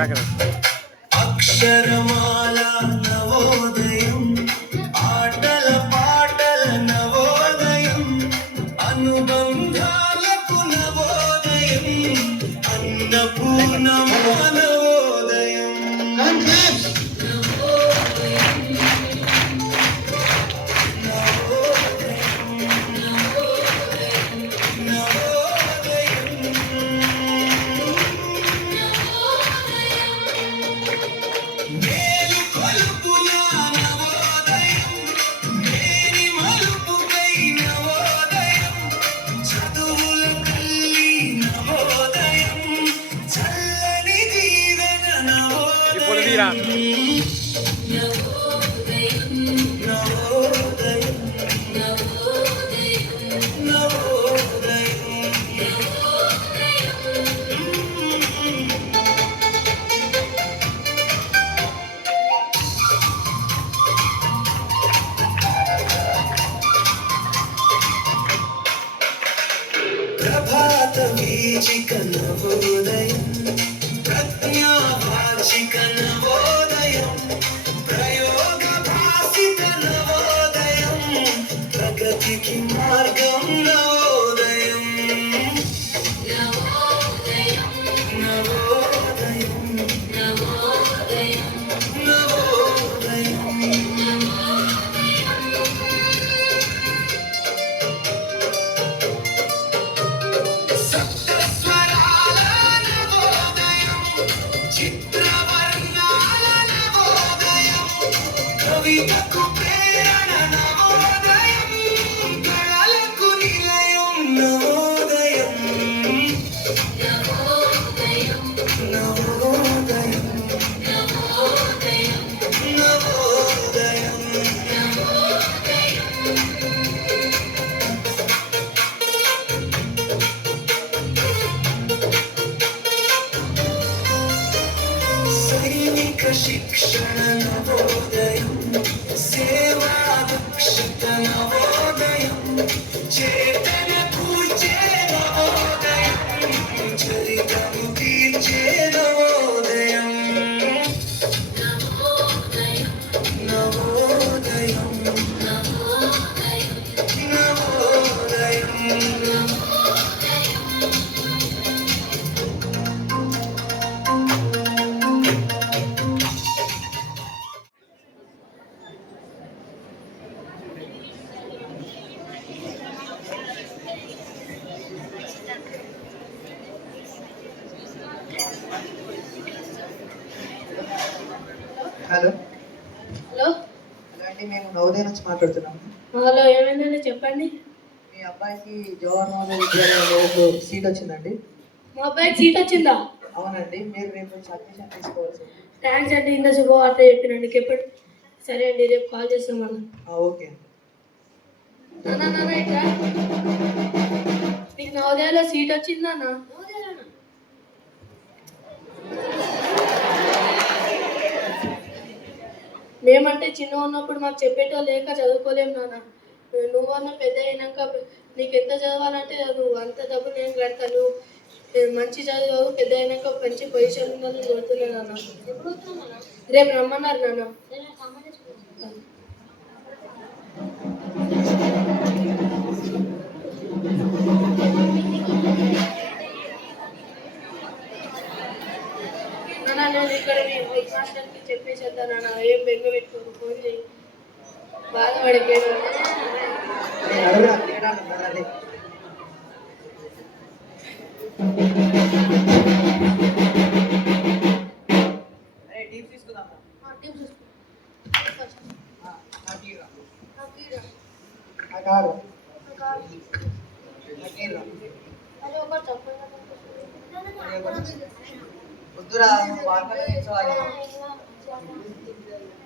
back. అక్షరమాల నవోదయం ఆటల పాటల నవోదయం అనుబంధాలకు నవోదయం అన్నపూర్ణమ నవోదయం Mira. ప్రభాత వీచిక నవోదయం ప్రజ్ఞావాచిక నవోదయం ప్రయోగ భాసిత నవోదయం ప్రగతికి మార్గం నవోదయం నవోదయం నవోదయం నవోదయం నవోదయం కవితకు ప్రేరణ నవోదయం కళలకు నిలయం నవోదయం నవోదయం నవోదయం నవోదయం నవోదయం సైనిక శిక్షణ నవోదయం సేవా దక్షత హలో హలో హలో అండి, మేము నవోదయ నుంచి మాట్లాడుతున్నాము. హలో ఏమైందండి చెప్పండి. మీ అబ్బాయికి జవహర్ నవోదయ విద్యాలయంలో సీట్ వచ్చిందండి. మా అబ్బాయికి సీట్ వచ్చిందా? అవునండి, మీరు రేపు వచ్చి అడ్మిషన్ తీసుకోవాల్సి ఉంది. థ్యాంక్స్ అండి, ఇంత శుభవార్త చెప్పినందుకు. ఎప్పుడు సరే అండి, రేపు కాల్ చేస్తాం మనం. ఓకే అండి. ఇట్లా నీకు నవోదయలో సీట్ వచ్చిందా అన్న? మేమంటే చిన్న ఉన్నప్పుడు మాకు చెప్పేటో లేక చదువుకోలేము నాన్న. నువ్వన్నా పెద్ద అయినాక నీకు ఎంత చదవాలంటే నువ్వు అంత డబ్బు నేను కడతాను. మంచి చదువు పెద్ద అయినాక మంచి పొజిషన్ ఉందని కోరుతున్నాను నాన్న. రేపు రమ్మన్నారు నాన్న. నాన్న నేను ఇక్కడ మీ హెడ్ మాస్టర్కి చెప్పేసేద్దాను నాన్న. ఏం బెంగ పెట్టుకోకు, ఫోన్ చేయి. బాధపడిపోయాను. నేను అడుగురా, తినడానికి ఉన్నారండి. అరే టీప్ తీసుకుందాం. వద్దురా, బాగా తీసుకోవాలి.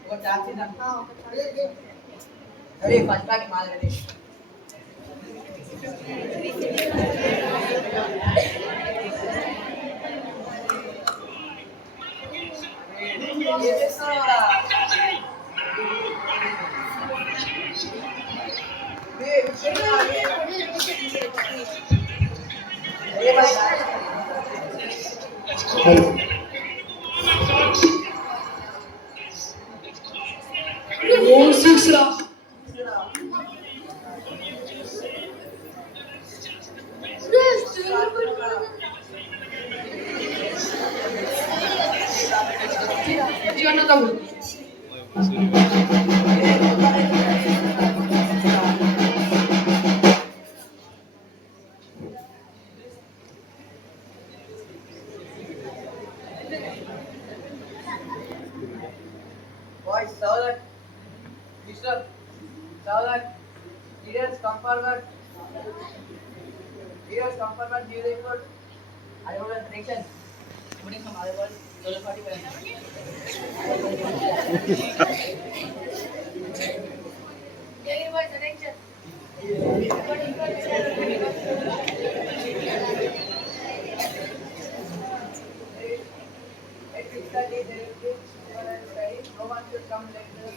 ఒక టాక్సీ అరే ఫస్ట్ ప్యాక్ మాదిరి. Boys, Saulat, Mister, Saulat, leaders come forward. Leaders come forward, give the input. I want attention. Putting some other words, 12:40. Hey boys, attention. No one should come like this.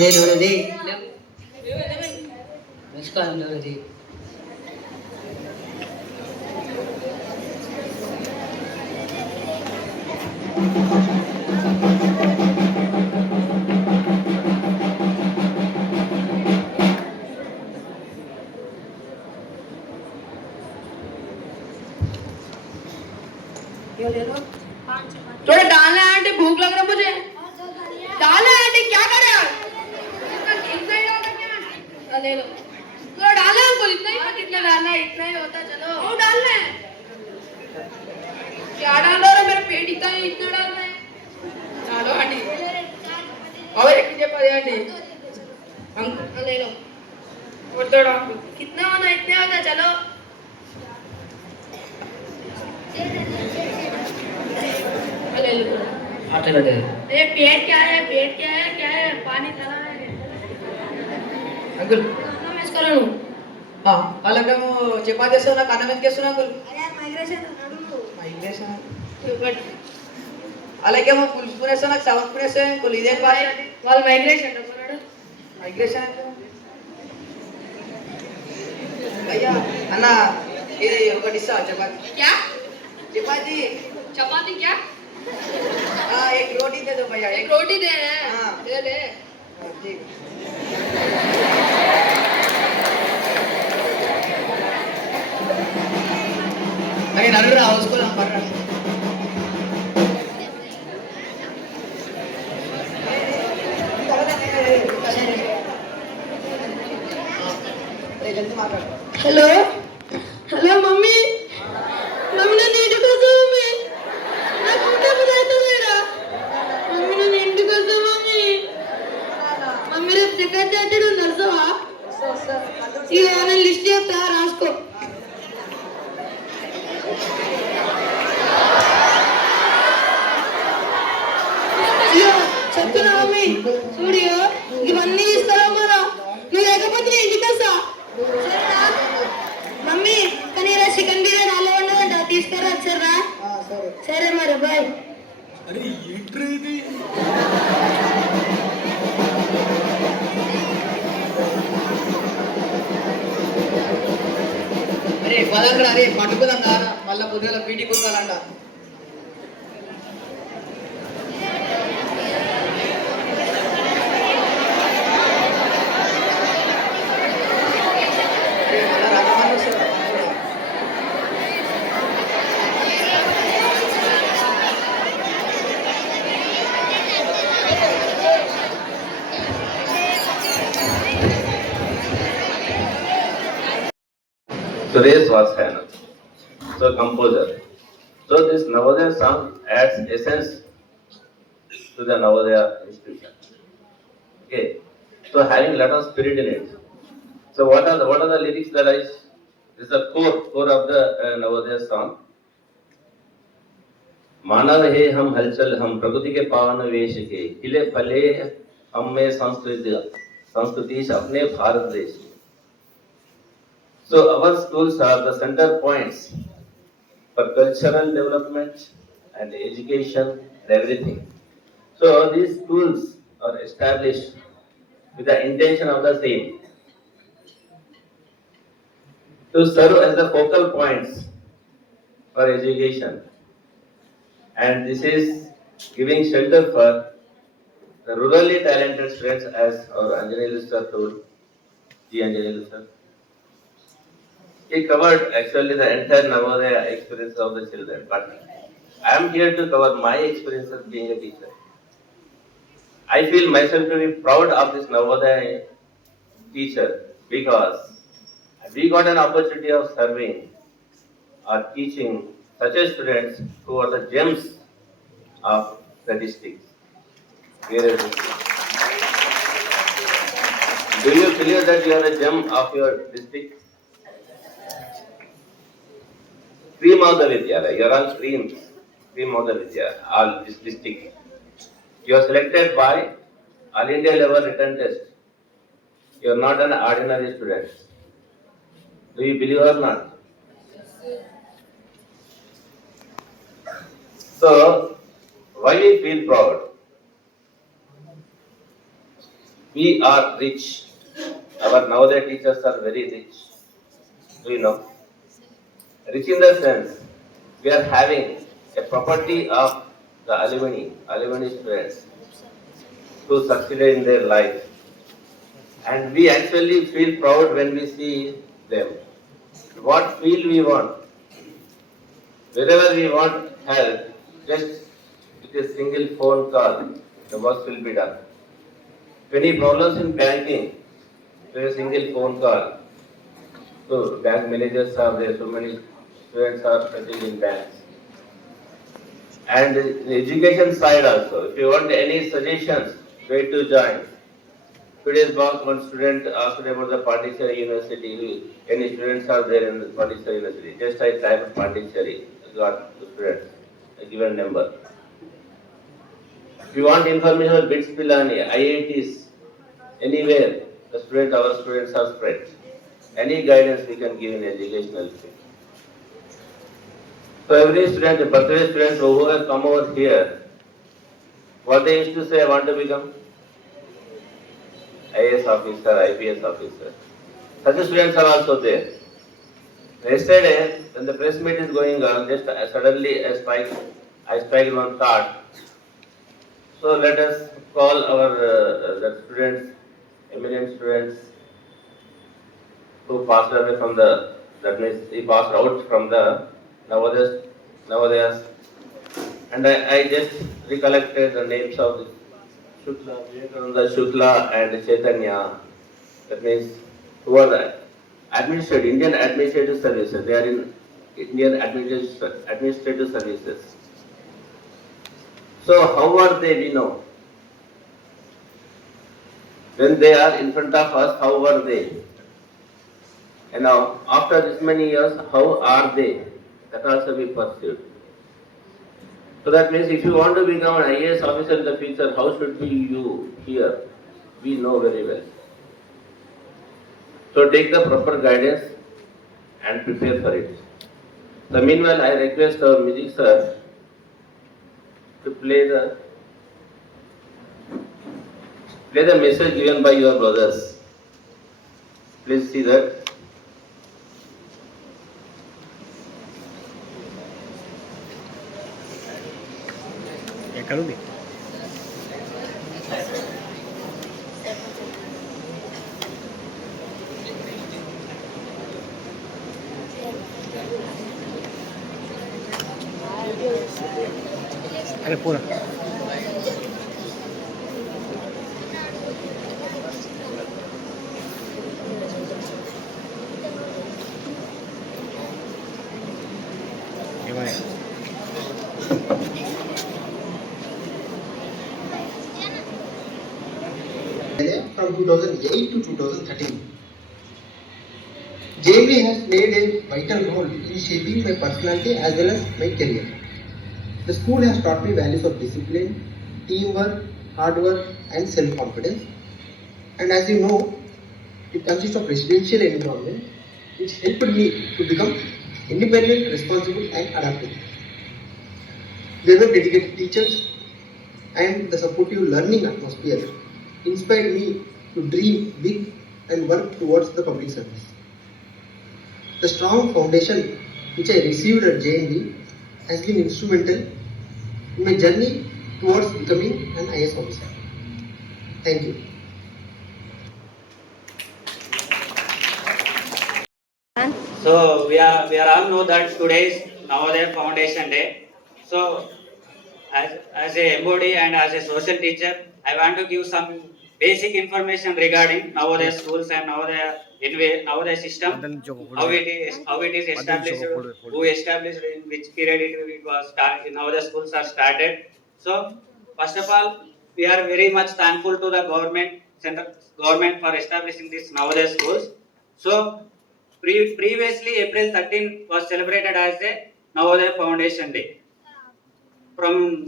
Ready నమస్కారం రెడీ थोड़ा डालना है आंटी, भूख लग रहा है मुझे. डालना है आंटी, क्या कर रहे हो? इतना ही होगा क्या? ले लो. थोड़ा डालना है अंकुल, इतना ही. कितना डालना है? इतना ही होता. चलो वो डालना है. क्या डाल रहे हो? मेरा पेट इतना ही, इतना डालना है. डालो आंटी. और एक चीज़ पड़े आंटी. अंकुल ले लो. और थोड़ा कितना होना? इतने होता. चलो ले लो. ये पेट क्या है? पेट क्या है? क्या है? पानी चला है. అంకుల్ मिस करो नु. అలాగేమో చపాతీ చేస్తావు, నాకు అన్నం ఎందుకు వేస్తున్నావు అంకుల్? మైగ్రేషన్. అలాగేమో ఫుల్ స్పూన్ వేస్తావు, నాకు సెవెన్ స్పూన్ వేస్తావు అంకుల్. ఇదేం భాష? వాళ్ళు మైగ్రేషన్ అంటున్నాడు. మైగ్రేషన్ అంటే అయ్యా అన్న ఇది ఒకటి ఇస్తా చపాతి क्या చపాతి चपाती क्या एक रोटी दे दो भैया एक रोटी दे रहे हैं हाँ। ले ले ठीक अरे नल्लू रा उसको ना पर जल्दी मार हेलो हेलो मम्मी मम्मी నన్ను ఇంటికి వస్తా మమ్మీ నాకు ఊట బుద్ధి లేరా మమ్మీ నన్ను ఇంటికి వస్తా మమ్మీ మమ్మీ రేపు సెకండ్ సాటర్డే ఉంది వస్తావా ఇక నేను లిస్ట్ చెప్తా రాసుకో ఇగో చెప్తున్నా మమ్మీ చూడియో ఇవన్నీ తీసుకురామరా నువ్వు లేకపోతే నేను ఇంటికి వస్తా సరేనా మమ్మీ కానీ రా చికెన్ బిర్యానీ అలా ఉండదంట తీసుకురా సరేనా సరే మరి బాయ్ అరే ఏంట్రా ఇది అరే పదండ్రా అరే పట్టుకుందాం కారా మళ్ళా పొద్దున పీటీ కుదరాలంట Suresh was Hannah. So composer. So this Navodaya song adds essence to the Navodaya institution. Okay. So having lot of spirit in it. So what are the lyrics that this is the core of the Navodaya song. मानव है हम हलचल हम प्रकृति के पावन वेश के खिले फले हम में संस्कृति अपने भारत देश के. So our schools are the center points for cultural development and education and everything. So these schools are established with the intention of the same to serve as the focal points for education, and this is giving shelter for the rurally talented students, as our Anjanelu sir told, G. Anjanelu sir. He covered actually the entire Navodaya experience of the children, but I am here to cover my experience as being a teacher. I feel myself to be proud of this Navodaya teacher because we got an opportunity of serving or teaching such as students who are the gems of the district. Do you believe that you are a gem of your district? Cream of the Vidyalaya. You are all cream of the Vidyalaya, all this district. You are selected by All India level written test. You are not an ordinary student. Do you believe or not? So, why we feel proud? We are rich. Our Navodaya teachers are very rich. Do you know? Rich in the sense, we are having a property of the alumni students who succeeded in their life. And we actually feel proud when we see them. What field we want? Wherever we want help, just with a single phone call, the work will be done. Any problems in banking, with a single phone call. So bank managers are there, so many students are settled in banks. And the education side also, if you want any suggestions, where to join. 2 days back, one student asked about the Pondicherry University. Any students are there in the Pondicherry University? Just I typed Pondicherry, got the students, a given number. If you want information about BITS Pilani, IITs, anywhere, our students are spread. Any guidance we can give in educational field. So every student, a birthday student who has come over here, what they used to say, I want to become IAS officer, IPS officer. Such students are also there. Yesterday, when the press meet is going on, just suddenly I strike one thought. So let us call our the students, eminent students who passed away from that means he passed out from the Navodayas, and I just recollected the names of the Shukla, Vivekananda Shukla and Chaitanya. That means who are the Indian administrative services. They are in Indian administrative services. So how are they? We know. When they are in front of us, how are they? And now, after this many years, how are they? That also we perceive. So that means if you want to become an IAS officer in the future, how should be you here? We know very well. So take the proper guidance and prepare for it. So meanwhile, I request our music sir to play the message given by your brothers. Please see that. अरे पूरा from 2008 to 2013. JV has played a vital role in shaping my personality as well as my career. The school has taught me values of discipline, teamwork, hard work and self-confidence. And as you know, it consists of residential environment which helped me to become independent, responsible and adaptable. There were dedicated teachers and the supportive learning atmosphere inspired me to dream big and work towards the public service. The strong foundation which I received at JNV has been instrumental in my journey towards becoming an IAS officer. Thank you. So we are all know that today is Navodaya Foundation Day. So as a MOD and as a social teacher, I want to give some basic information regarding Navodaya schools and Navodaya system, how it is established, who established, in which period it was started, Navodaya schools are started. So first of all, we are very much thankful to the central government for establishing these Navodaya schools. So previously April 13 was celebrated as a Navodaya Foundation Day. From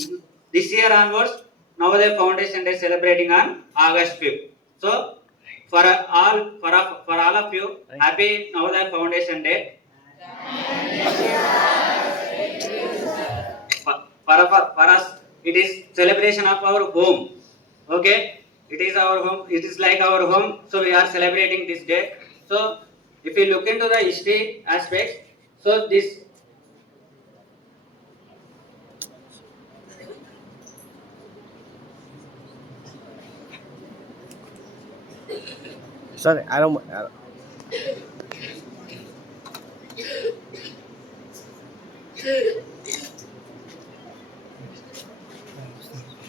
this year onwards, Navodaya Foundation Day celebrating on August 5th. So for all of you, happy Navodaya Foundation Day. For us, it is celebration of our home. Okay, it is our home. It is like our home. So we are celebrating this day. So if you look into the history aspects, so this. Sorry, I don't.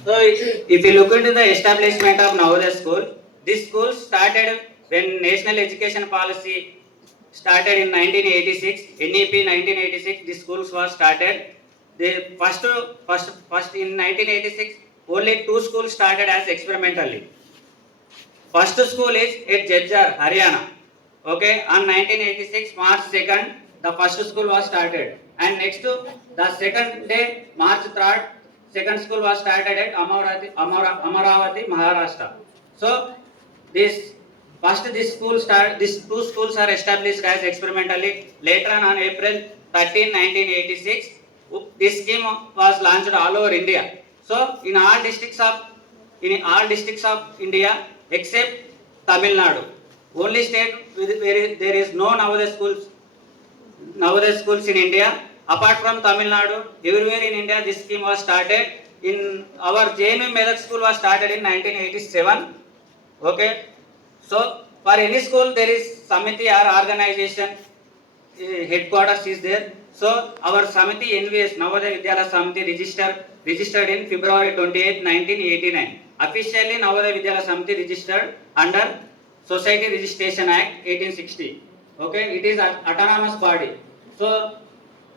So if you look into the establishment of Navodaya school, this school started when National Education Policy started in 1986, NEP 1986. This school was started. The first in 1986, only 2 schools started as experimentally. First school is at Jajjar, Haryana. Okay, on 1986 March 2nd, the first school was started, and next to the second day March 3rd, second school was started at Amaravati, Maharashtra. So these two schools are established as experimentally. Later on April 13, 1986, this scheme was launched all over India. So in all districts of India except Tamil Nadu, only state where there is no Navodaya schools, Navodaya schools in India. Apart from Tamil Nadu, everywhere in India this scheme was started. In our JNU Medak school was started in 1987. Okay, so for any school there is Samiti or organization headquarters is there. So our Samiti NVS Navodaya Vidyalaya Samiti registered in February 28, 1989. Officially Navodaya Vidyalaya Samiti registered under Society Registration Act 1860. Okay, it is an autonomous body. So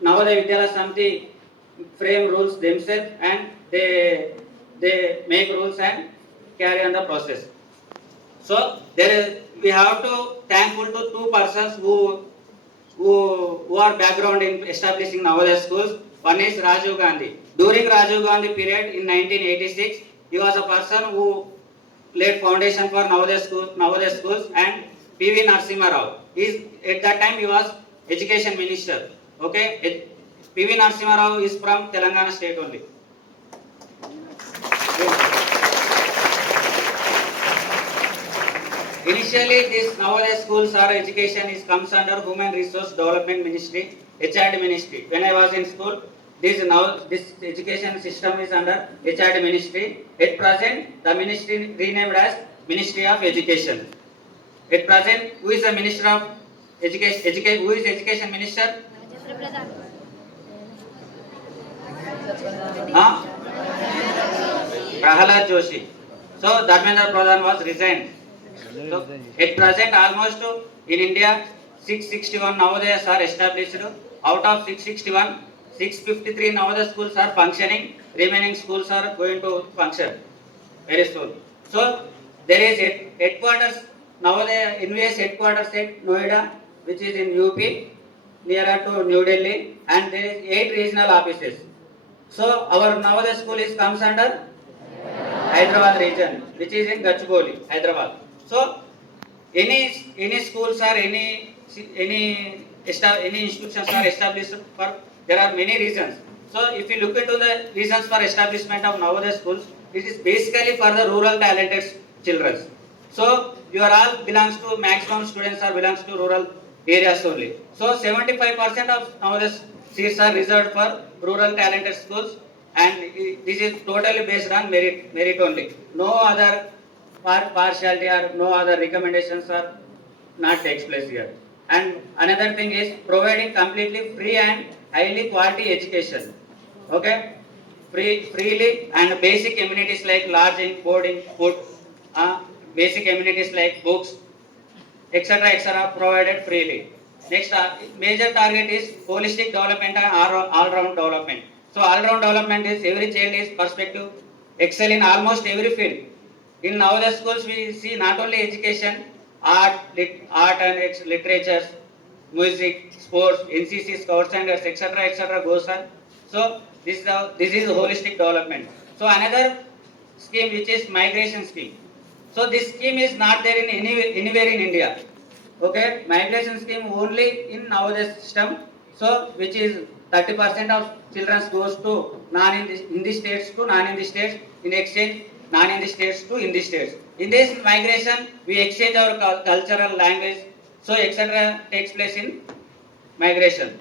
Navodaya Vidyalaya Samiti frame rules themselves and they make rules and carry on the process. So we have to thankful to two persons who are background in establishing Navodaya schools. One is Rajiv Gandhi. During Rajiv Gandhi period in 1986, he was a person who laid foundation for Navodaya schools, and P.V. Narasimha Rao. At that time he was education minister. Okay, P.V. Narasimha Rao is from Telangana state only. Initially, this Navodaya schools or education comes under Human Resource Development Ministry, HRD Ministry. When I was in school, this education system is under HRD Ministry. At present, the ministry renamed as Ministry of Education. At present, who is the Minister of Education? Who is Education Minister? Prahalad Joshi. So Dharmendra Pradhan was resigned. So, at present, almost in India, 661 Navodayas are established. Out of 661, 653 Navodaya schools are functioning. Remaining schools are going to function very soon. So, there is headquarters, Navodaya NVS headquarters at Noida, which is in UP, nearer to New Delhi, and there is 8 regional offices. So, our Navodaya school comes under Hyderabad region, which is in Gachibowli, Hyderabad. So any schools or any institutions are established for, there are many reasons. So if you look into the reasons for establishment of Navodaya schools, it is basically for the rural talented children. So you are all belongs to, maximum students are belongs to rural areas only. So 75% of Navodaya seats are reserved for rural talented schools, and this is totally based on merit only. No other partiality or no other recommendations are not takes place here. And another thing is providing completely free and highly quality education. Okay, freely, and basic amenities like lodging, boarding, food, basic amenities like books, etc. provided freely. Next, major target is holistic development and all-round development. So all-round development is every child is perspective excel in almost every field. In Navodaya schools, we see not only education, art and literature, music, sports, NCC, Scouts and Guides, etc. goes on. So this is holistic development. So another scheme which is migration scheme. So this scheme is not there in anywhere in India. Okay, migration scheme only in Navodaya system. So which is 30% of children goes to non-Hindi states to non-Hindi states in exchange. Non-Hindi states to Hindi states. In this migration, we exchange our cultural language, so etc. takes place in migration.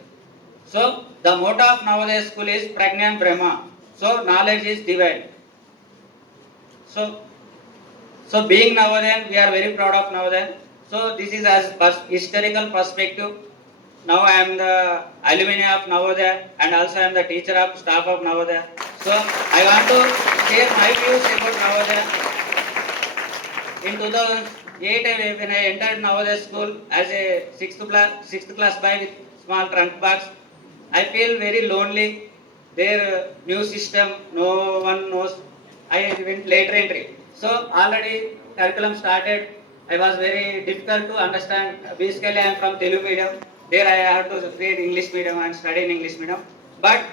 So the motto of Navodaya school is Prajnam Brahma. So knowledge is divine. So being Navodayan, we are very proud of Navodayan. So this is as historical perspective. Now I am the alumni of Navodaya, and also I am the teacher of staff of Navodaya. So I want to share my views about Navodaya. In 2008, when I entered Navodaya school as a 6th class boy with small trunk box, I feel very lonely. Their new system, no one knows. I went later entry. So already curriculum started. I was very difficult to understand. Basically, I am from Telugu medium. There I have to read English medium and study in English medium. But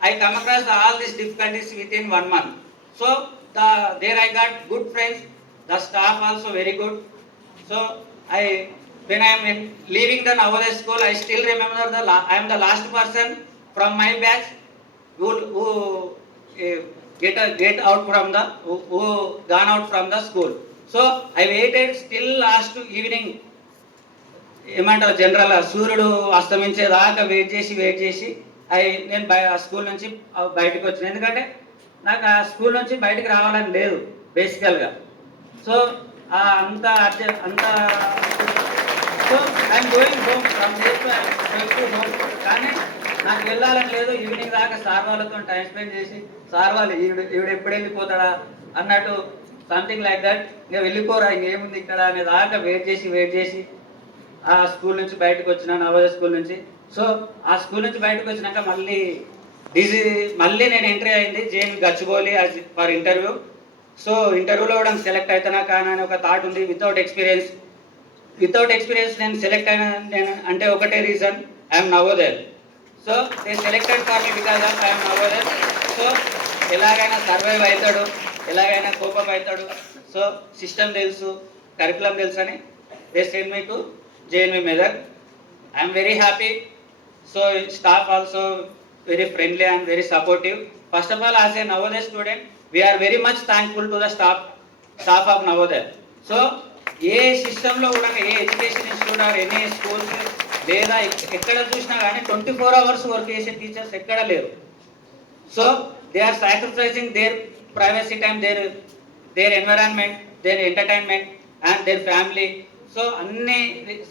I come across all these difficulties within 1 month. So there I got good friends. The staff also very good. So when I am leaving the Navodaya school, I still remember I am the last person from my batch who get out from who gone out from the school. So I waited still last evening ఏమంటారు జనరల్ సూర్యుడు అస్తమించేదాకా వెయిట్ చేసి నేను ఆ school నుంచి బయటకు వచ్చిన. ఎందుకంటే నాకు ఆ స్కూల్ నుంచి బయటకు రావాలని లేదు బేసికల్గా. సో అంత so I'm going home from days to home. కానీ నాకు వెళ్ళాలని లేదు. ఈవినింగ్ దాకా సార్ వాళ్ళతో టైం స్పెండ్ చేసి సార్ వాళ్ళు ఈవిడ ఎప్పుడు వెళ్ళిపోతాడా అన్నట్టు సంథింగ్ లైక్ దట్. ఇక వెళ్ళిపోరా ఇంకేముంది ఇక్కడ అనే దాకా వెయిట్ చేసి ఆ స్కూల్ నుంచి బయటకు వచ్చిన, నవోదయ స్కూల్ నుంచి. సో ఆ స్కూల్ నుంచి బయటకు వచ్చినాక మళ్ళీ నేను ఎంట్రీ అయింది J N Gachibowli for interview. So ఇంటర్వ్యూలో కూడా సెలెక్ట్ అవుతానా కానీ అని ఒక థాట్ ఉంది. వితౌట్ ఎక్స్పీరియన్స్ నేను సెలెక్ట్ అయినా నేను అంటే ఒకటే రీజన్, ఐఎమ్ నవోదయ. సో నేను selected for me because of I'm Navodaya. సో ఎలాగైనా సర్వైవ్ అవుతాడు, ఎలాగైనా కోపం అవుతాడు. సో సిస్టమ్ తెలుసు, కరికులం తెలుసు అని they send me to JNV Medak. I'm very happy. So staff also very friendly and very supportive. First of all, as a Navodaya student, we are very much thankful to the staff of Navodaya. So, ఏ సిస్టంలో కూడా ఏ education institute or any schools లేదా ఎక్కడ చూసినా కానీ 24 hours work చేసే teachers ఎక్కడ లేరు. So they are sacrificing their privacy time, their environment, their entertainment and their family. So అన్ని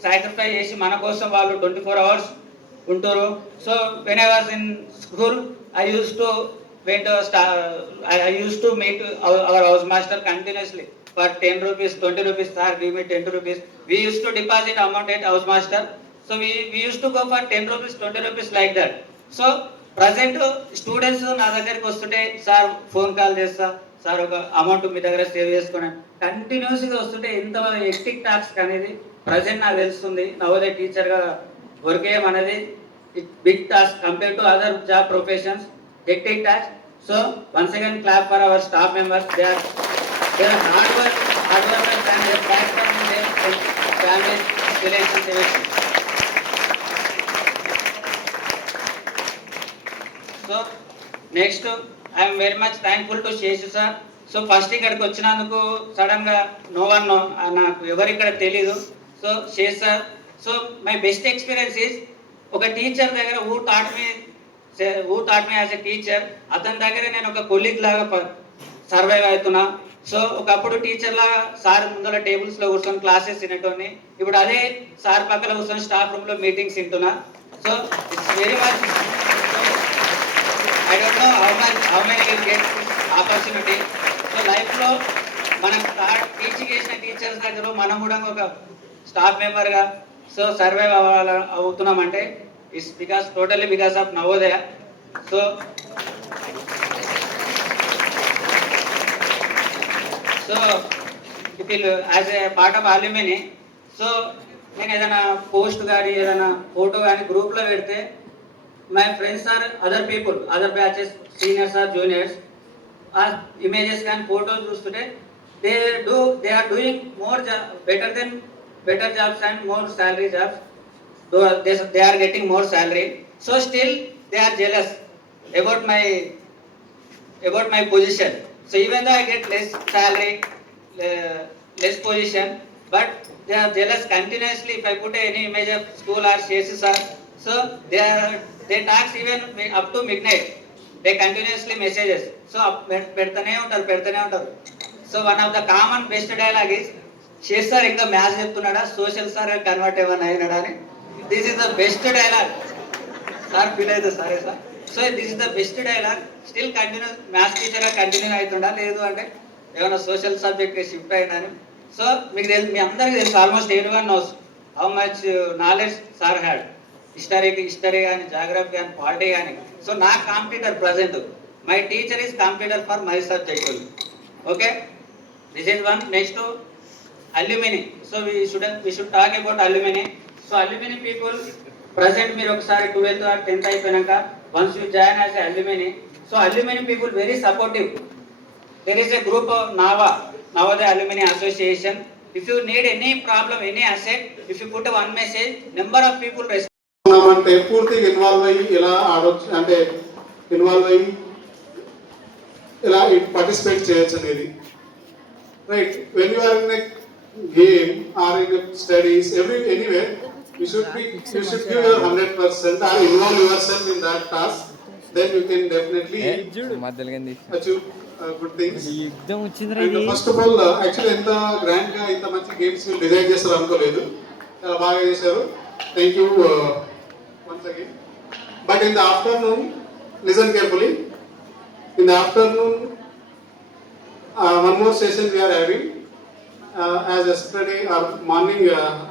సాక్రిఫై చేసి మన కోసం వాళ్ళు 24 hours ఉంటారు. So when I was in school I used to meet our house master continuously for 10 rupees, 20 rupees, sir give me 10 rupees. We used to deposit amount at house master. So we used to go for 10 rupees, 20 rupees like that. So present students నా దగ్గరికి వస్తుంటే sir phone call చేస్తా, సార్ ఒక అమౌంట్ మీ దగ్గర సేవ్ చేసుకున్నాను కంటిన్యూస్గా వస్తుంటే ఎంత హెక్టిక్ టాస్క్ అనేది ప్రజెంట్ నాకు తెలుస్తుంది. నవోదయ టీచర్గా వర్క్ చేయమనేది big task compare to other job professions, hectic task. So once again clap for our staff members. They are hard workers and they back from their family relationships. So next I am very much thankful to Sheshu sir. So first ఇక్కడికి వచ్చినందుకు సడన్గా నాకు ఎవరు ఇక్కడ తెలీదు. So Shesh sir. So my best experience is ఒక teacher దగ్గర who taught me as a teacher, అతని దగ్గర నేను ఒక కొలీగ్ లాగా సర్వైవ్ అవుతున్నా. సో ఒకప్పుడు టీచర్ లాగా సార్ ముందర టేబుల్స్లో కూర్చొని క్లాసెస్ వినేటోని, ఇప్పుడు అదే సార్ పక్కన కూర్చొని స్టాఫ్ రూమ్లో మీటింగ్స్ వింటున్నా. So it's very much I don't know how many will get opportunity. So లైఫ్లో మనం టీచింగ్ చేసిన టీచర్స్ దగ్గర మనం కూడా ఒక స్టాఫ్ మెంబర్గా సో సర్వైవ్ అవుతున్నామంటే it's totally because of Navodaya. So ఇప్పుడు as a part of alumni, so నేను ఏదైనా పోస్ట్ కానీ ఏదైనా ఫోటో కానీ గ్రూప్లో పెడితే my friends or other people, other batches, seniors or juniors ఆ ఇమేజెస్ కానీ ఫోటోస్ చూస్తుంటే they are doing better jobs and more salary jobs. They are getting more salary. So still they are jealous about my position. So even though I get less salary, less position, but they are jealous continuously. If I put any image of school or CSS, so they talk even up to midnight. They continuously messages. So పెడతనే ఉంటారు. So one of the common best dialogue is Shesh sir ఇంకా maths చెప్తున్నాడా, social sir convert ఏమన్నా అయినాడా అని. This is the best dialogue. Sir feel అవుతుంది సరే sir. So this is the best dialogue. Still continue maths టీచర్గా కంటిన్యూ అవుతుండా, లేదు అంటే ఏమైనా సోషల్ సబ్జెక్ట్కి షిఫ్ట్ అయినా అని. సో మీకు తెలుసు, మీ అందరికీ తెలుసు, almost everyone knows how much knowledge sir had. History కానీ, జాగ్రఫీ కానీ, పాలిటీ కానీ. సో నా competitor present my teacher is competitor for my subject. Okay, this is one. Next alumni. So we should talk about alumni. So alumni people present మీరు ఒకసారి 12th or 10th అయిపోయినాక once you join as a alumni, so alumni people very supportive. There is a group of Navodaya Alumni Association. If you need any problem, any asset, if you put one message, number of people respond. అంటే పూర్తిగా ఇన్వాల్వ్ అయ్యి ఇలా ఆడొచ్చు, అంటే ఇన్వాల్వ్ అయ్యి ఇలా participate చేయొచ్చు అనేది right. When you are in game or in studies, anywhere, you should give your 100% and involve yourself in that task. Then you can definitely achieve good things. And first of all, actually ఎంత గ్రాండ్ గా ఇంత మంచి games design చేస్తారు అనుకోలేదు. చాలా బాగా చేశారు. Thank you once again. But in the afternoon, listen carefully. In the afternoon, one more session we are having. As yesterday or morning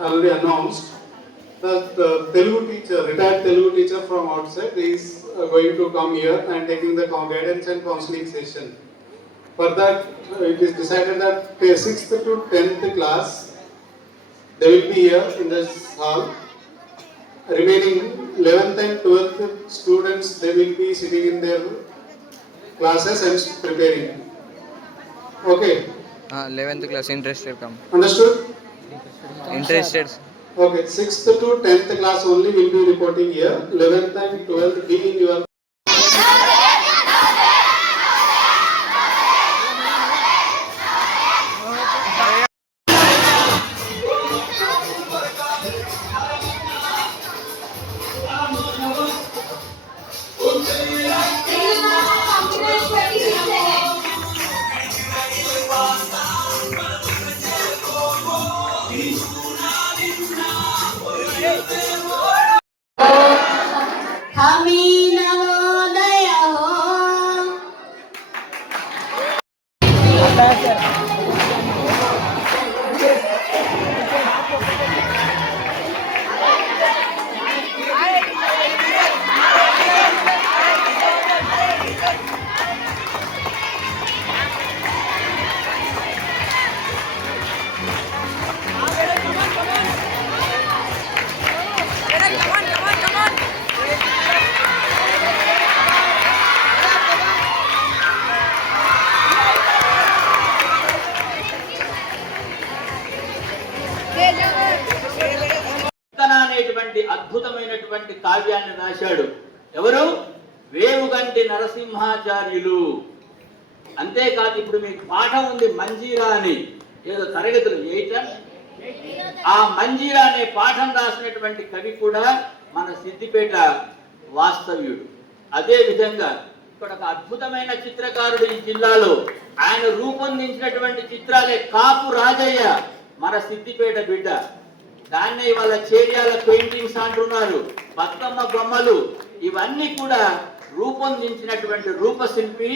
already announced, that Telugu teacher, retired Telugu teacher from outside, is going to come here and taking the guidance and counseling session. For that, it is decided that 6th to 10th class, they will be here in this hall. Remaining 11th and 12th students, they will be sitting in their classes and preparing. Okay. 11th class interested come. Understood? Interested. Okay, 6th to 10th class only will be reporting here. 11th and 12th be in your. అనేటువంటి అద్భుతమైనటువంటి కావ్యాన్ని రాశాడు. ఎవరు? వేముగంటి నరసింహాచార్యులు. అంతేకాదు, ఇప్పుడు మీకు పాఠం ఉంది మంజీరా అని, ఏదో తరగతులు చేయటం. ఆ మంజీరా అనే పాఠం రాసినటువంటి కవి కూడా మన సిద్దిపేట వాస్తవ్యుడు. అదే విధంగా ఇక్కడ ఒక అద్భుతమైన చిత్రకారుడు ఈ జిల్లాలో, ఆయన రూపొందించినటువంటి చిత్రాలే కాపు రాజయ్య, మన సిద్దిపేట బిడ్డ. దాన్నే వాళ్ళ చేర్యాల పెయింటింగ్స్ అంటున్నారు, బతుకమ్మ బొమ్మలు, ఇవన్నీ కూడా రూపొందించినటువంటి రూపశిల్పి.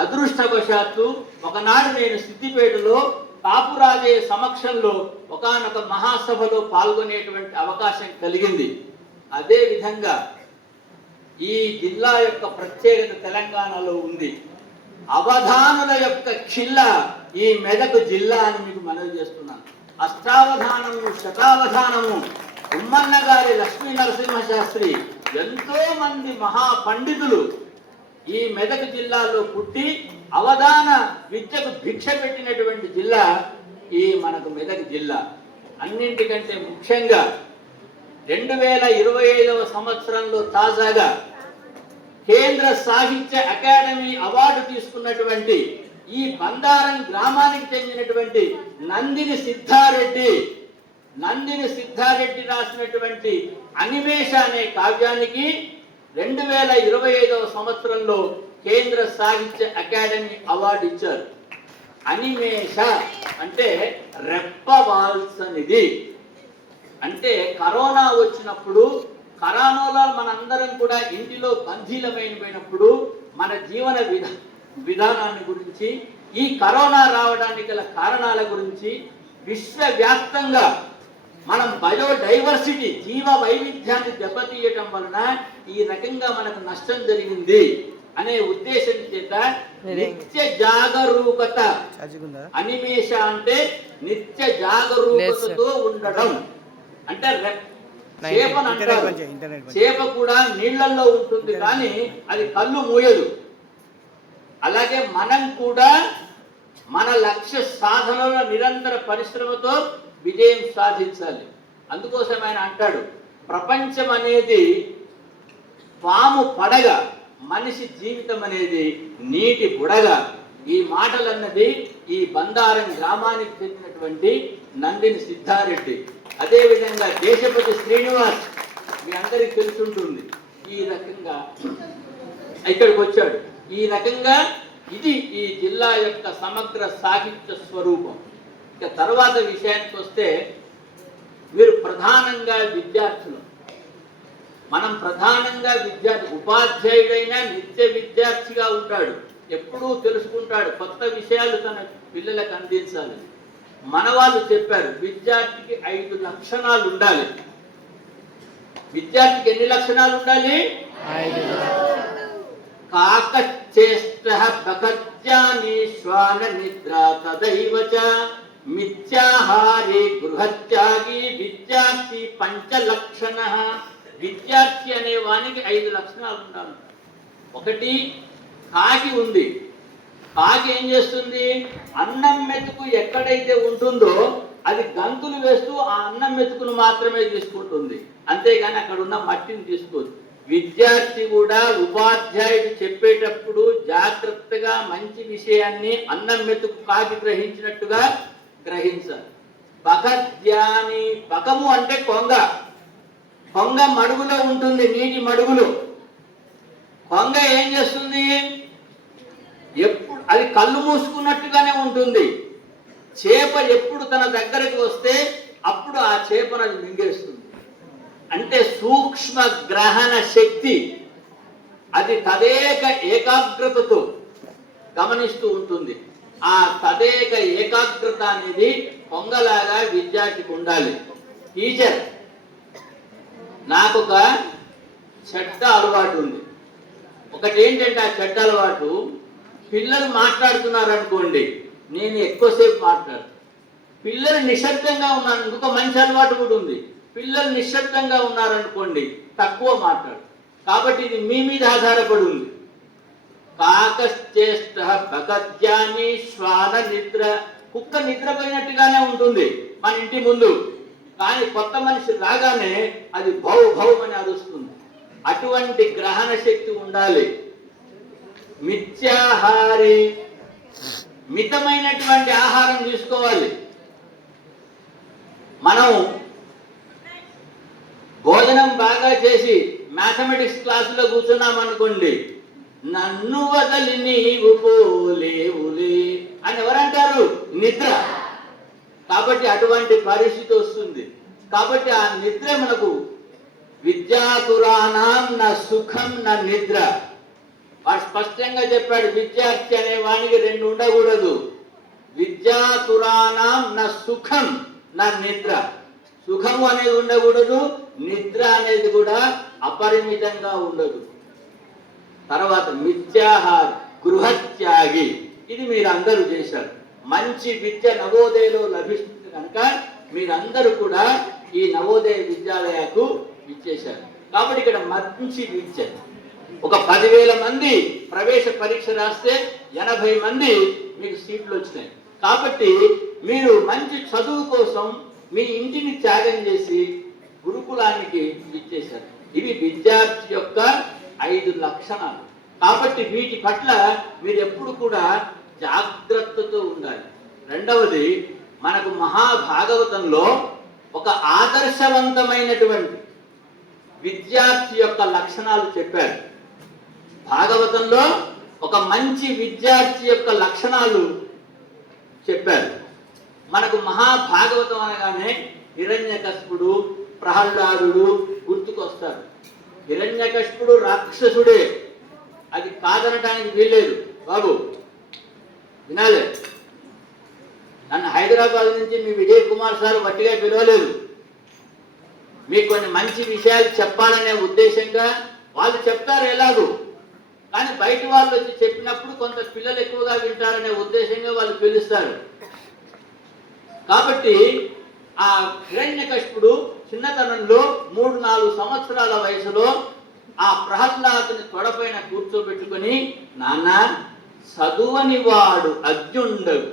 అదృష్టవశాత్తు ఒకనాడు నేను సిద్దిపేటలో కాపురాజయ్య సమక్షంలో ఒకానొక మహాసభలో పాల్గొనేటువంటి అవకాశం కలిగింది. అదే విధంగా ఈ జిల్లా యొక్క ప్రత్యేకత తెలంగాణలో ఉంది. అవధానుల యొక్క ఖిల్లా ఈ మెదక్ జిల్లా అని మీకు మనవి చేస్తున్నాను. అష్టావధానము, శతావధానము, ఉమ్మన్న గారి లక్ష్మీ నరసింహ శాస్త్రి, ఎంతో మంది మహాపండితులు ఈ మెదక్ జిల్లాలో పుట్టి అవధాన విద్యకు భిక్ష పెట్టినటువంటి జిల్లా ఈ మనకు మెదక్ జిల్లా. అన్నింటికంటే ముఖ్యంగా 2025వ సంవత్సరంలో తాజాగా కేంద్ర సాహిత్య అకాడమీ అవార్డు తీసుకున్నటువంటి ఈ బందారం గ్రామానికి చెందినటువంటి నందిని సిద్ధారెడ్డి రాసినటువంటి అనిమేష అనే కావ్యానికి 2025వ సంవత్సరంలో కేంద్ర సాహిత్య అకాడమీ అవార్డు ఇచ్చారు. అనిమేష అంటే రెప్పవాల్సనిది. అంటే కరోనా వచ్చినప్పుడు, కరోనాలో మనందరం కూడా ఇంటిలో బంధీలమైపోయినప్పుడు మన జీవన విధానాన్ని గురించి, ఈ కరోనా రావడానికి గల కారణాల గురించి, విశ్వవ్యాప్తంగా మనం బయోడైవర్సిటీ, జీవ వైవిధ్యాన్ని దెబ్బతీయటం వలన ఈ రకంగా మనకు నష్టం జరిగింది అనే ఉద్దేశం చేత నిత్య జాగరూకత, అనిమేష అంటే నిత్య జాగరూకతతో ఉండడం. అంటే చేపను అంటారు, చేప కూడా నీళ్లలో ఉంటుంది కానీ అది కళ్ళు మూయదు. అలాగే మనం కూడా మన లక్ష్య సాధనలో నిరంతర పరిశ్రమతో విజయం సాధించాలి. అందుకోసం ఆయన అంటాడు, ప్రపంచం అనేది పాము పడగ, మనిషి జీవితం అనేది నీటి బుడగ. ఈ మాటలన్నది ఈ బందారం గ్రామానికి చెందినటువంటి నందిని సిద్ధారెడ్డి, అదేవిధంగా దేశపతి శ్రీనివాస్, మీ అందరికీ తెలుసుంటుంది. ఈ రకంగా ఇక్కడికి వచ్చాడు. ఈ రకంగా ఇది ఈ జిల్లా యొక్క సమగ్ర సాహిత్య స్వరూపం. ఇక తర్వాత విషయానికి వస్తే, వీరు ప్రధానంగా విద్యార్థులు. మనం ప్రధానంగా ఉపాధ్యాయుడైనా నిత్య విద్యార్థిగా ఉంటాడు, ఎప్పుడూ తెలుసుకుంటాడు, కొత్త విషయాలు తన పిల్లలకు అందించాలి. మన వాళ్ళు చెప్పారు, విద్యార్థికి 5 లక్షణాలు ఉండాలి. విద్యార్థికి ఎన్ని లక్షణాలు ఉండాలి? కాకచేష్ట బకజ్ఞాని శ్వాన నిద్ర తదైవ చ మిథ్యాహారి గృహత్యాగి విద్యార్థి 5 లక్షణ. విద్యార్థి అనే వానికి 5 లక్షణాలు ఉండాలి. ఒకటి, కాకి ఉంది. కాకి ఏం చేస్తుంది? అన్నం మెతుకు ఎక్కడైతే ఉంటుందో అది గంతులు వేస్తూ ఆ అన్నం మెతుకును మాత్రమే తీసుకుంటుంది, అంతేగాని అక్కడ ఉన్న మట్టిని తీసుకోదు. విద్యార్థి కూడా ఉపాధ్యాయుడు చెప్పేటప్పుడు జాగ్రత్తగా మంచి విషయాన్ని అన్నం మెతుకు కాకి గ్రహించినట్టుగా గ్రహించాలి. బకజ్ఞాని, బకము అంటే కొంగ. కొంగ మడుగులో ఉంటుంది, నీటి మడుగులో. కొంగ ఏం చేస్తుంది? ఎప్పుడు అది కళ్ళు మూసుకున్నట్టుగానే ఉంటుంది. చేప ఎప్పుడు తన దగ్గరకు వస్తే అప్పుడు ఆ చేపను అది మింగేస్తుంది. అంటే సూక్ష్మ గ్రహణ శక్తి, అది తదేక ఏకాగ్రతతో గమనిస్తూ ఉంటుంది. ఆ తదేక ఏకాగ్రత అనేది కొంగలాగా విద్యార్థికి ఉండాలి. టీచర్, నాకొక చెడ్డ అలవాటు ఉంది. ఒకటి ఏంటంటే, ఆ చెడ్డ అలవాటు, పిల్లలు మాట్లాడుతున్నారు అనుకోండి, నేను ఎక్కువసేపు మాట్లాడతాను. పిల్లలు నిశ్శబ్దంగా ఉన్నారు, ఇంకొక మంచి అలవాటు కూడా ఉంది. పిల్లలు నిశ్శబ్దంగా ఉన్నారనుకోండి, తక్కువ మాట్లాడు. కాబట్టి ఇది మీ మీద ఆధారపడి ఉంది. కాకశ్చేష్ట బకజ్ఞాని శ్వాన నిద్ర. కుక్క నిద్రపోయినట్టుగానే ఉంటుంది మన ఇంటి ముందు, కానీ కొత్త మనిషి రాగానే అది భౌ భౌ అని అరుస్తుంది. అటువంటి గ్రహణ శక్తి ఉండాలి. మిథ్యాహారి, మితమైనటువంటి ఆహారం తీసుకోవాలి. మనం భోజనం బాగా చేసి మ్యాథమెటిక్స్ క్లాసులో కూర్చున్నాం అనుకోండి, నన్ను వదలి నీవు పోలేవులే అని ఎవరంటారు? నిద్ర. కాబట్టి అటువంటి పరిస్థితి వస్తుంది. కాబట్టి ఆ నిద్ర మనకు, విద్యాతురాణం నా సుఖం నా నిద్ర. వాడు స్పష్టంగా చెప్పాడు, విద్యార్థి అనే వానికి 2 ఉండకూడదు. విద్యాతురాణం నా సుఖం నా నిద్ర. సుఖము అనేది ఉండకూడదు, నిద్ర అనేది కూడా అపరిమితంగా ఉండదు. తర్వాత మిథ్యాహార గృహత్యాగి, ఇది మీరు అందరూ చేశారు. మంచి విద్య నవోదయలో లభిస్తుంది కనుక మీరందరూ కూడా ఈ నవోదయ విద్యాలయకు ఇచ్చేశారు. కాబట్టి ఇక్కడ మంచి విద్య. ఒక 10,000 మంది ప్రవేశ పరీక్ష రాస్తే 80 మంది మీకు సీట్లు వచ్చినాయి. కాబట్టి మీరు మంచి చదువు కోసం మీ ఇంటిని త్యాగం చేసి గురుకులానికి ఇచ్చేశారు. ఇవి విద్యార్థి యొక్క 5 లక్షణాలు. కాబట్టి వీటి పట్ల మీరు ఎప్పుడు కూడా జాగ్రత్తతో ఉండాలి. రెండవది, మనకు మహాభాగవతంలో ఒక ఆదర్శవంతమైనటువంటి విద్యార్థి యొక్క లక్షణాలు చెప్పారు. భాగవతంలో ఒక మంచి విద్యార్థి యొక్క లక్షణాలు చెప్పారు. మనకు మహాభాగవతం అనగానే హిరణ్యకశిపుడు, ప్రహ్లాదుడు గుర్తుకొస్తారు. హిరణ్యకశిపుడు రాక్షసుడే, అది కాదనటానికి వీల్లేదు. బాబు వినాలే, నన్ను హైదరాబాద్ నుంచి మీ విజయ్ కుమార్ సార్ వట్టిగా పిలవలేదు. మీకు కొన్ని మంచి విషయాలు చెప్పాలనే ఉద్దేశంగా వాళ్ళు చెప్తారు ఎలాగో, కానీ బయట వాళ్ళు వచ్చి చెప్పినప్పుడు కొంత పిల్లలు ఎక్కువగా వింటారనే ఉద్దేశంగా వాళ్ళు పిలుస్తారు. కాబట్టి ఆ హిరణ్యకశిపుడు చిన్నతనంలో 3-4 సంవత్సరాల వయసులో ఆ ప్రహ్లాదుని తొడపైన కూర్చోబెట్టుకొని, నాన్న చదువని వాడు అర్జుండగు,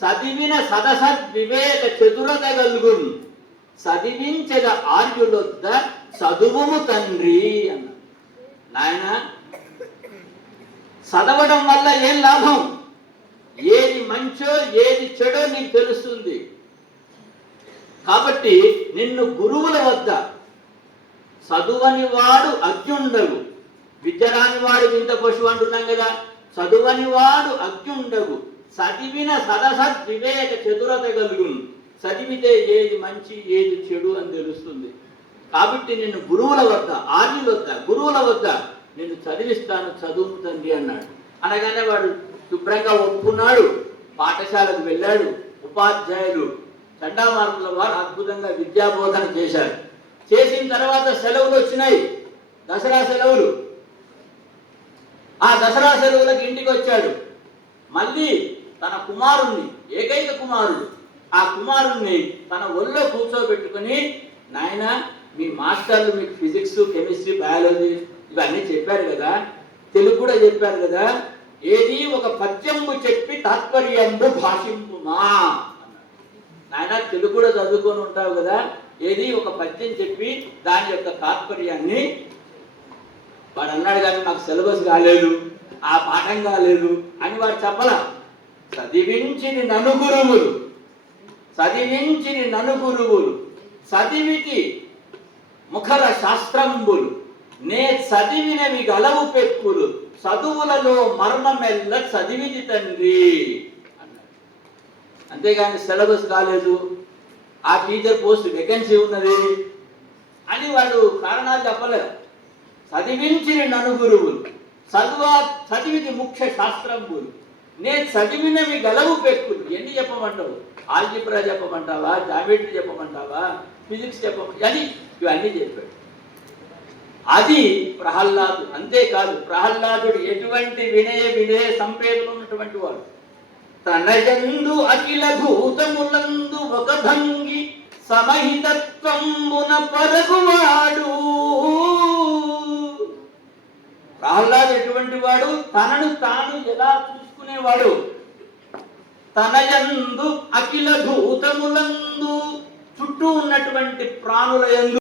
చదివిన సదసద్వివేక చతురతగలుగును, చదివించద ఆర్యులొద్ద చదువుము తండ్రి అన్న. నాయన, చదవడం వల్ల ఏం లాభం? ఏది మంచో ఏది చెడో నీకు తెలుస్తుంది. కాబట్టి నిన్ను గురువుల వద్ద చదువని వాడు అజ్ఞుండగు, విద్య రాని వాడు వింత పశువు అంటున్నాం కదా. చదువని వాడు అజ్ఞుండగు, చదివిన సదసద్ వివేక చతురత కలుగును. చదివితే ఏది మంచి ఏది చెడు అని తెలుస్తుంది. కాబట్టి నిన్ను గురువుల వద్ద, ఆర్యుల వద్ద, గురువుల వద్ద నిన్ను చదివిస్తాను, చదువు తండ్రి అన్నాడు. అనగానే వాడు శుభ్రంగా ఒప్పుకున్నాడు. పాఠశాలకు వెళ్ళాడు. ఉపాధ్యాయులు చండామార్గుల వారు అద్భుతంగా విద్యాబోధన చేశారు. చేసిన తర్వాత సెలవులు వచ్చినాయి, దసరా సెలవులు. ఆ దసరా సెలవులకు ఇంటికి వచ్చాడు. మళ్ళీ తన కుమారుణ్ణి, ఏకైక కుమారుడు, ఆ కుమారుణ్ణి తన ఒళ్ళో కూర్చోబెట్టుకుని, నాయన మీ మాస్టర్లు మీకు ఫిజిక్స్, కెమిస్ట్రీ, బయాలజీ ఇవన్నీ చెప్పారు కదా, తెలుగు కూడా చెప్పారు కదా, ఏది ఒక పద్యంబు చెప్పి తాత్పర్యంబు భాషింపుమా అన్నాడు. నాయన తెలుగు కూడా చదువుకొని ఉంటావు కదా, ఏది ఒక పద్యం చెప్పి దాని యొక్క తాత్పర్యాన్ని. వాడు అన్నాడు కానీ నాకు సిలబస్ కాలేదు, ఆ పాఠం కాలేదు అని వాడు చెప్పలా. చదివించిని ననుగురువులు, చదివించిని ననుగురువులు, చదివికి ముఖర శాస్త్రంబులు, నే చదివినవి గలవు పెక్కులు, చదువులలో మర్మమెల్ల చదివిది తండ్రి అన్నాడు. అంతేగాని సిలబస్ కాలేదు, ఆ టీచర్ పోస్ట్ వేకెన్సీ ఉన్నది అని వాడు కారణాలు చెప్పలేదు. చదివించిన నలుగురువులు, చదివిది ముఖ్య శాస్త్రంబులు, నే చదివినవి గలవు పెక్కులు. ఎన్ని చెప్పమంటావు? ఆల్జిబ్రా చెప్పమంటావా, జామెట్రీ చెప్పమంటావా, ఫిజిక్స్ చెప్పమని ఇవన్నీ చెప్పాడు. అది ప్రహ్లాదు. అంతేకాదు, ప్రహ్లాదుడు ఎటువంటి వినయ సంపేదలు ఉన్నటువంటి వాడు. తనయందు అఖిల భూతములందు ఒక భంగి సమహితత్వమున పరగువాడు. ప్రహ్లాదు ఎటువంటి వాడు? తనను తాను ఎలా చూసుకునేవాడు? తనయందు అఖిల భూతములందు, చుట్టూ ఉన్నటువంటి ప్రాణుల యందు